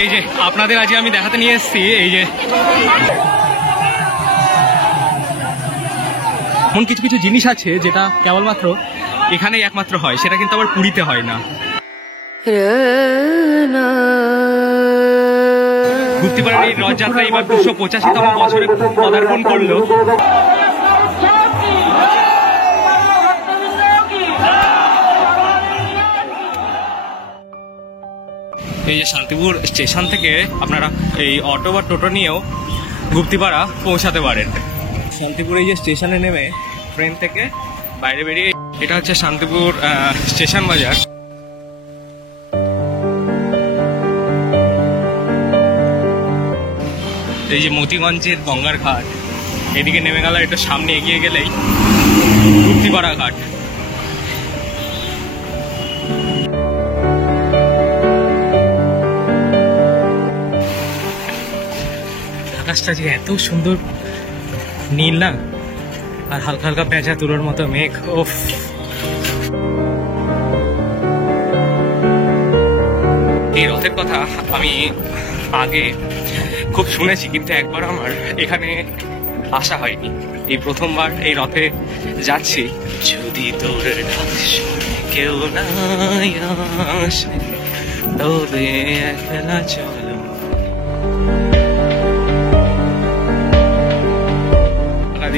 এই যে আপনাদের আজকে আমি দেখাতে নিয়ে এসেছি, এই যে এমন কিছু কিছু জিনিস আছে যেটা কেবলমাত্র এখানেই একমাত্র হয়, সেটা কিন্তু আবার পুরীতে হয় না। গুপ্তিপাড়ার এই রথযাত্রা এবার 285তম বছরে পদার্পণ করলো। এই যে শান্তিপুর স্টেশন থেকে আপনারা এই অটো বা টোটো নিয়েও গুপ্তিপাড়া পৌঁছাতে পারেন। শান্তিপুর এই যে স্টেশনে নেমে ট্রেন থেকে বাইরে বেরিয়ে, এটা হচ্ছে শান্তিপুর স্টেশন বাজার। এই যে মতিগঞ্জের গঙ্গার ঘাট, এদিকে নেমে গেল, একটু সামনে এগিয়ে গেলেই গুপ্তিপাড়া ঘাট। আকাশটা যে এত সুন্দর নীল না, আর হালকা হালকা পেঁচা তুলোর মতো মেঘ। ওফ, এই রথের কথা আমি আগে খুব শুনেছি, কিন্তু একবার আমার এখানে আসা হয়নি। এই প্রথমবার এই রথে যাচ্ছি। যদি তোর কেউ না আসে তবে একলা চলো।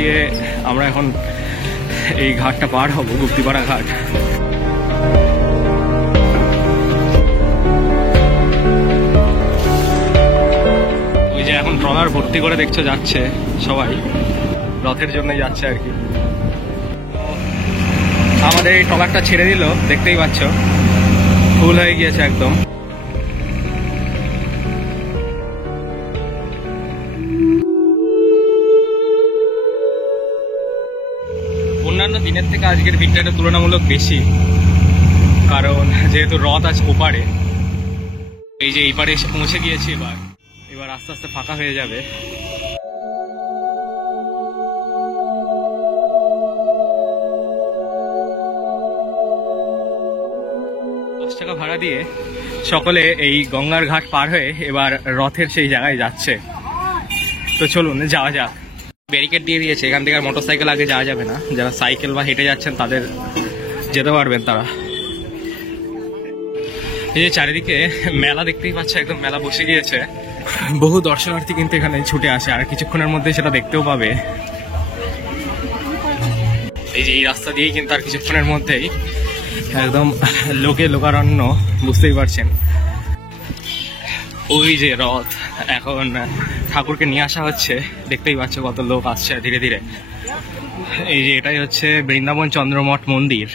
দিয়ে আমরা এখন এই ঘাটটা পার হব, গুপ্তিপাড়া ঘাট। ওই যে এখন ট্রলার ভর্তি করে দেখছো যাচ্ছে, সবাই রথের জন্য যাচ্ছে আর কি। আমাদের এই ট্রলারটা ছেড়ে দিল, দেখতেই পাচ্ছ ফুল হয়ে গিয়েছে একদম। অন্যান্য দিনের থেকে আজকের ভিড়টা তুলনামূলক বেশি, কারণ যেহেতু রথ আছে ওপারে। এই যে এইপারে এসে পৌঁছে গিয়েছি, এবার আস্তে আস্তে ফাঁকা হয়ে যাবে। 10 টাকা ভাড়া দিয়ে সকলে এই গঙ্গার ঘাট পার হয়ে এবার রথের সেই জায়গায় যাচ্ছে। তো চলুন যাওয়া যাক। ব্যারিকেড দিয়ে দিয়েছে, এখান থেকে আর মোটরসাইকেল আগে যাওয়া যাবে না। যারা সাইকেল বা হেঁটে যাচ্ছেন তাদের যেতে পারবেন তারা। এই যে চারিদিকে মেলা দেখতেই পাচ্ছে, একদম মেলা বসে গিয়েছে। বহু দর্শনার্থী কিন্তু এখানে ছুটে আসে, আর কিছুক্ষণের মধ্যে সেটা দেখতেও পাবে। এই যে এই রাস্তা দিয়েই কিন্তু আর কিছুক্ষণের মধ্যেই একদম লোকারণ্য, বুঝতেই পারছেন। ওই যে রথ, এখন ঠাকুরকে নিয়ে আসা হচ্ছে, দেখতেই পাচ্ছ কত লোক আসছে ধীরে ধীরে। এই যে এটাই হচ্ছে বৃন্দাবন চন্দ্রমঠ মন্দির।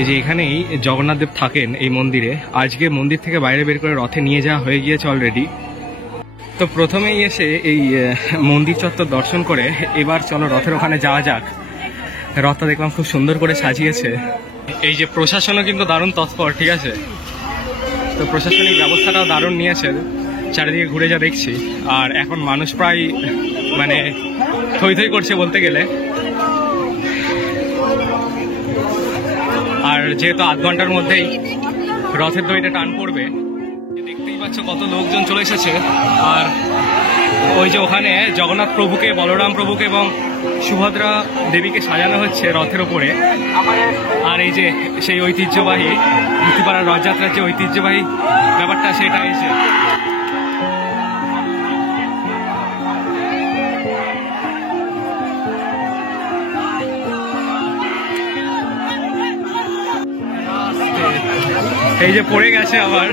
এই যে এখানেই জগন্নাথ দেব থাকেন এই মন্দিরে। আজকে মন্দির থেকে বাইরে বের করে রথে নিয়ে যাওয়া হয়ে গিয়েছে অলরেডি। তো প্রথমেই এসে এই মন্দির চত্বর দর্শন করে এবার চলো রথের ওখানে যাওয়া যাক। রথটা দেখলাম খুব সুন্দর করে সাজিয়েছে। এই যে প্রশাসনও কিন্তু দারুণ তৎপর, ঠিক আছে। তো প্রশাসনিক ব্যবস্থাটাও দারুণ নিয়েছে, চারিদিকে ঘুরে যা দেখছি। আর এখন মানুষ প্রায় মানে থই থই করছে বলতে গেলে। আর যেহেতু আধ ঘন্টার মধ্যেই রথের দড়িটা টান পড়বে, দেখতেই পাচ্ছ কত লোকজন চলে এসেছে। আর ওই যে ওখানে জগন্নাথ প্রভুকে, বলরাম প্রভুকে এবং সুভদ্রা দেবীকে সাজানো হচ্ছে রথের ওপরে। আর এই যে সেই ঐতিহ্যবাহী গুপ্তিপাড়ার রথযাত্রার যে ঐতিহ্যবাহী ব্যাপারটা, সেটা এসে এই যে পড়ে গেছে আবার।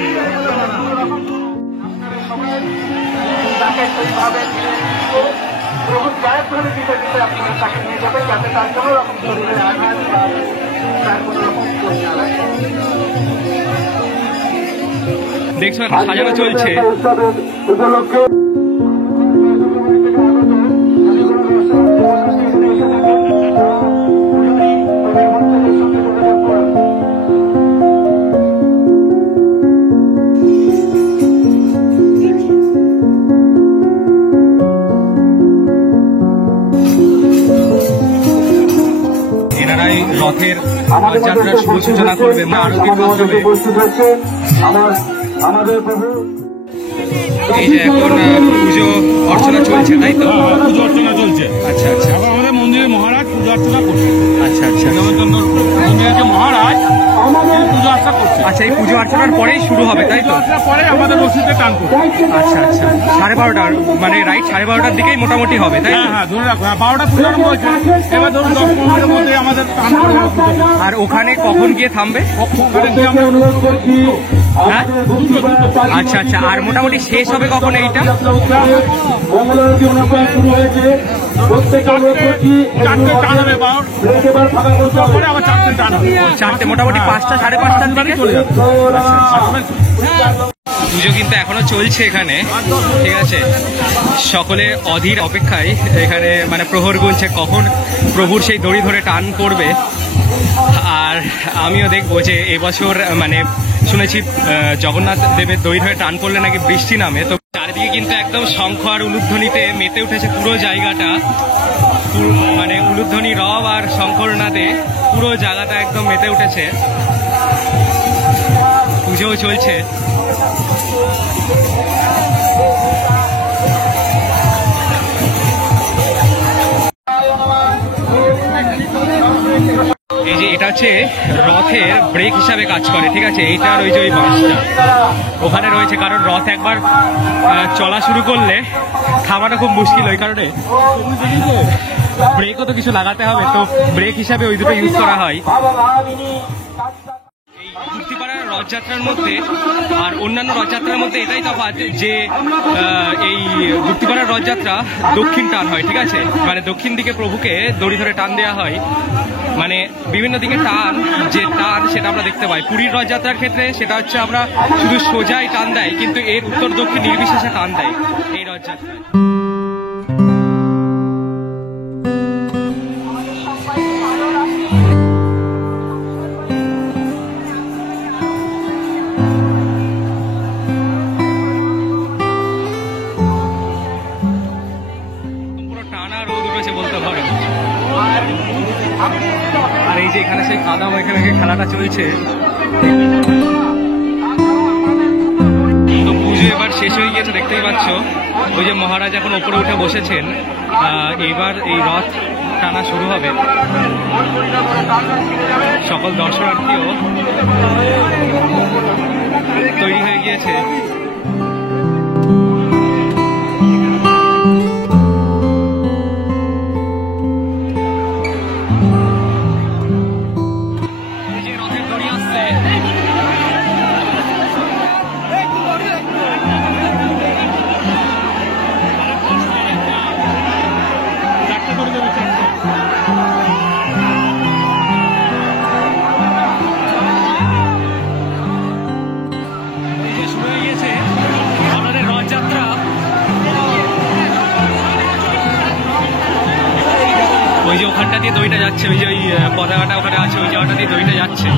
দেখছো সাজানো চলছে। রথের রথযাত্রার শুভ সূচনা করবে মা আরতির মাধ্যমে। এই যে এখন পুজো অর্চনা চলছে, তাই তো? পুজো অর্চনা চলছে। আচ্ছা আচ্ছা, আমাদের মন্দিরের মহারাজ পুজো অর্চনা করছে। আচ্ছা আচ্ছা, মন্দিরের যে মহারাজ পুজো অর্চনা করছে। আচ্ছা, এই পুজো অর্চনার পরেই শুরু হবে, তাই তো? পরে আমাদের মসজিদে টান করবে। আচ্ছা আচ্ছা, 12:30 মানে রাইট 12:30-র দিকেই মোটামুটি হবে, তাই? হ্যাঁ, ধরে রাখো 12টা পুজো আরম্ভ হয়েছে, এবার ধরুন 10-15 মধ্যে আমাদের টান করবে। আর ওখানে কখন গিয়ে থামবে? ওখানে গিয়ে আমরা অনুরোধ করছি। হ্যাঁ, আচ্ছা আচ্ছা, আর মোটামুটি শেষ হবে কখন এইটা? চারটে, মোটামুটি 5টা 5:30-র দিকে চলে যাবে। পুজো কিন্তু এখনো চলছে এখানে, ঠিক আছে? সকলে অধীর অপেক্ষায় এখানে, মানে প্রহর গুনছে কখন প্রভুর সেই দড়ি ধরে টান পড়বে। আর আমিও দেখবো যে এবছর মানে শুনেছি জগন্নাথ দেবের দড়ি ধরে টান পড়লে নাকি বৃষ্টি নামে। তো চারিদিকে কিন্তু একদম শঙ্খ আর উলুধ্বনিতে মেতে উঠেছে পুরো জায়গাটা, মানে উলুধ্বনি, রব আর শঙ্করনাদে পুরো জায়গাটা একদম মেতে উঠেছে। পুজোও চলছে। এই যে এটা হচ্ছে রথের ব্রেক হিসাবে কাজ করে, ঠিক আছে? এইটার ওই যে ওই বাঁশটা ওখানে রয়েছে, কারণ রথ একবার চলা শুরু করলে থামানো খুব মুশকিল, ওই কারণে ব্রেকও তো কিছু লাগাতে হবে, তো ব্রেক হিসাবে ওই দুটো ইউজ করা হয়। গুপ্তিপাড়ার রথযাত্রার মধ্যে আর অন্যান্য রথযাত্রার মধ্যে এটাই তফাৎ যে এই গুপ্তিপাড়ার রথযাত্রা দক্ষিণ টান হয়, ঠিক আছে? মানে দক্ষিণ দিকে প্রভুকে দড়ি ধরে টান দেওয়া হয়, মানে বিভিন্ন দিকে টান, যে টান সেটা আমরা দেখতে পাই। পুরীর রথযাত্রার ক্ষেত্রে সেটা হচ্ছে আমরা শুধু সোজাই টান দেয়, কিন্তু এর উত্তর দক্ষিণ নির্বিশেষে টান দেয় এই রথযাত্রায়। আর এই যে এখানে সেই কাদা এখানে খেলাটা চলছে। তো পুজো এবার শেষ হয়ে গিয়েছে, দেখতেই পাচ্ছ। ওই যে মহারাজ এখন ওপরে উঠে বসেছেন, এবার এই রথ টানা শুরু হবে। সকল দর্শনার্থীও তৈরি হয়ে গিয়েছে। ওই যে ওখানটা দিয়ে দড়িটা যাচ্ছে, ওই যে ওই পতাকাটা ওখানে আছে, ওই জায়গাটা দিয়ে দড়িটা যাচ্ছে।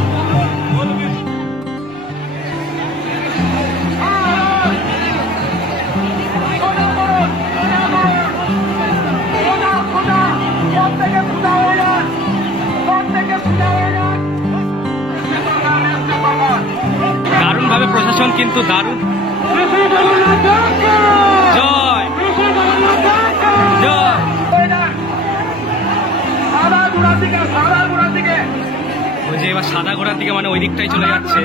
দারুণভাবে প্রশাসন কিন্তু দারুণ। জয় জয়। ওই যে এবার সাদা ঘোড়ার দিকে, মানে ওই দিকটাই চলে যাচ্ছে,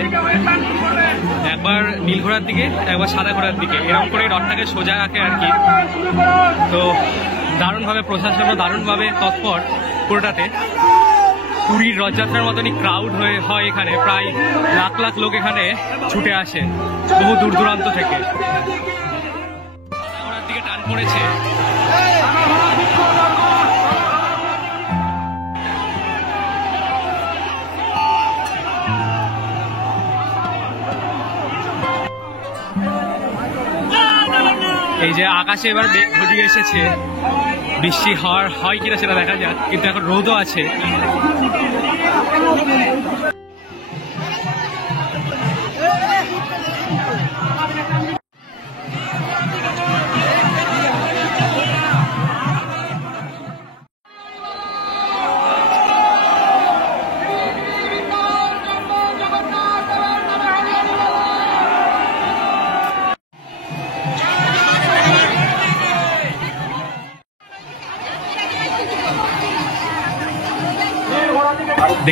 একবার নীল ঘোড়ার দিকে একবার সাদা ঘোড়ার দিকে, এরকম করে রথটাকে সোজা রাখে আর কি। তো দারুণভাবে প্রশাসনও দারুণভাবে তৎপর পুরোটাতে। পুরীর রথযাত্রার মতনই ক্রাউড হয় এখানে, প্রায় লাখ লাখ লোক এখানে ছুটে আসে বহু দূর দূরান্ত থেকে। ঘোড়ার দিকে টান পড়েছে। এই যে আকাশে এবার মেঘ ঘটিয়ে এসেছে, বৃষ্টি হয় কিনা সেটা দেখা যাক, কিন্তু এখন রোদও আছে।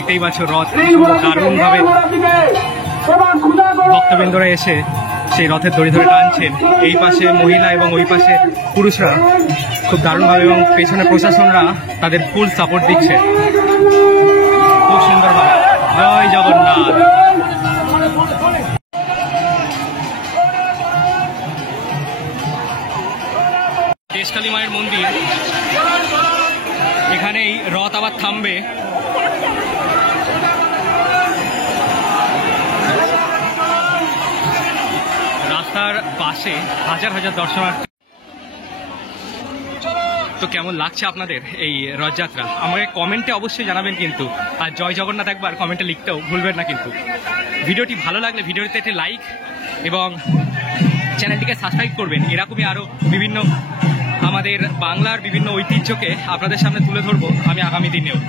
দেখতেই পাচ্ছ রথ দারুণ ভাবে ভক্তবৃন্দরা এসে সেই রথের দড়ি ধরে টানছেন। এই পাশে মহিলা এবং ওই পাশে পুরুষরা খুব দারুণভাবে এবং পেছনে প্রশাসনরা তাদের ফুল সাপোর্ট দিচ্ছে খুব সুন্দরভাবে। জয় জগন্নাথ। দেশকালী মায়ের মন্দির, এখানেই রথ আবার থামবে। রাস্তার পাশে হাজার হাজার দর্শনার্থী। তো কেমন লাগছে আপনাদের এই রথযাত্রা আমাকে কমেন্টে অবশ্যই জানাবেন কিন্তু, আর জয় জগন্নাথ একবার কমেন্টে লিখতেও ভুলবেন না কিন্তু। ভিডিওটি ভালো লাগলে ভিডিওটিতে একটি লাইক এবং চ্যানেলটিকে সাবস্ক্রাইব করবেন। এরকমই আরও বিভিন্ন আমাদের বাংলার বিভিন্ন ঐতিহ্যকে আপনাদের সামনে তুলে ধরবো আমি আগামী দিনেও।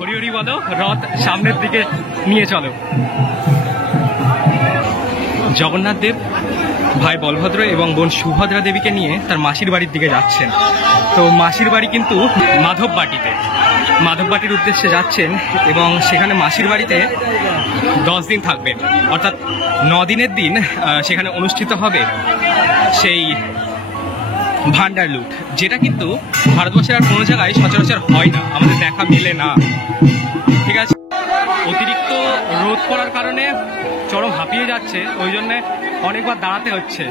হরি হরি বলো, রথ সামনের দিকে নিয়ে চলো। জগন্নাথ দেব ভাই বলভদ্র এবং বোন সুভদ্রা দেবীকে নিয়ে তার মাসির বাড়ির দিকে যাচ্ছেন। তো মাসির বাড়ি কিন্তু মাধববাটির উদ্দেশ্যে যাচ্ছেন এবং সেখানে মাসির বাড়িতে 10 দিন থাকবেন, অর্থাৎ 9 দিনের দিন সেখানে অনুষ্ঠিত হবে সেই ভান্ডার লুট, যেটা কিন্তু ভারতবর্ষের আর কোনো জায়গায় সচরাচর হয় না, আমাদের দেখা মেলে না। ঠিক আছে, অতিরিক্ত রোদ পড়ার কারণে চরম হাঁপিয়ে যাচ্ছে, ওই জন্যে অনেকবার দাঁড়াতে হচ্ছে।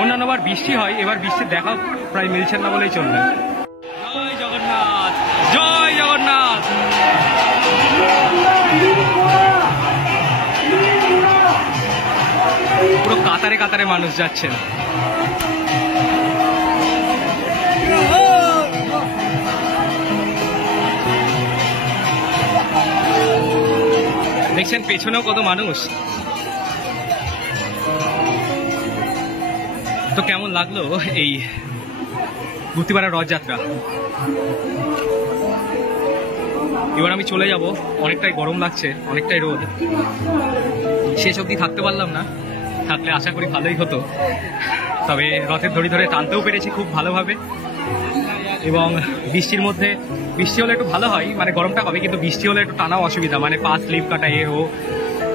অন্যান্যবার বৃষ্টি হয়, এবার বৃষ্টির দেখা প্রায় মিলছে না বলেই চলবে। জয় জগন্নাথ, জয় জগন্নাথ। পুরো কাতারে কাতারে মানুষ যাচ্ছেন। দেখছেন পেছনেও কত মানুষ। তো কেমন লাগলো এই গুপ্তিপাড়া রথযাত্রা? এবার আমি চলে যাব, অনেকটাই গরম লাগছে, অনেকটাই রোদ, শেষ অবধি থাকতে পারলাম না, থাকলে আশা করি ভালোই হতো। তবে রথের দড়ি ধরে টানতেও পেরেছি খুব ভালোভাবে, এবং বৃষ্টির মধ্যে বৃষ্টি হলে একটু ভালো হয়, মানে গরমটা কমে, কিন্তু বৃষ্টি হলে একটু টানাও অসুবিধা, মানে পা স্লিপ কাটা ও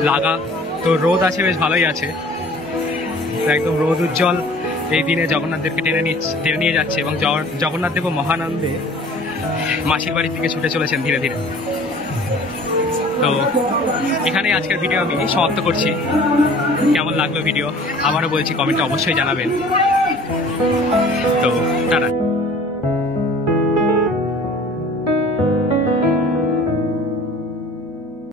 লাগা। তো রোদ আছে, বেশ ভালোই আছে, একদম রোদ উজ্জ্বল এই দিনে জগন্নাথ দেবকে টেনে নিয়ে যাচ্ছে এবং জগন্নাথ দেবও মহানন্দে মাসির বাড়ির দিকে ছুটে চলেছেন ধীরে ধীরে। তো এখানে আজকের ভিডিও আমি সমাপ্ত করছি। কেমন লাগলো ভিডিও আবারও বলছি কমেন্টে অবশ্যই জানাবেন। তো টাটা।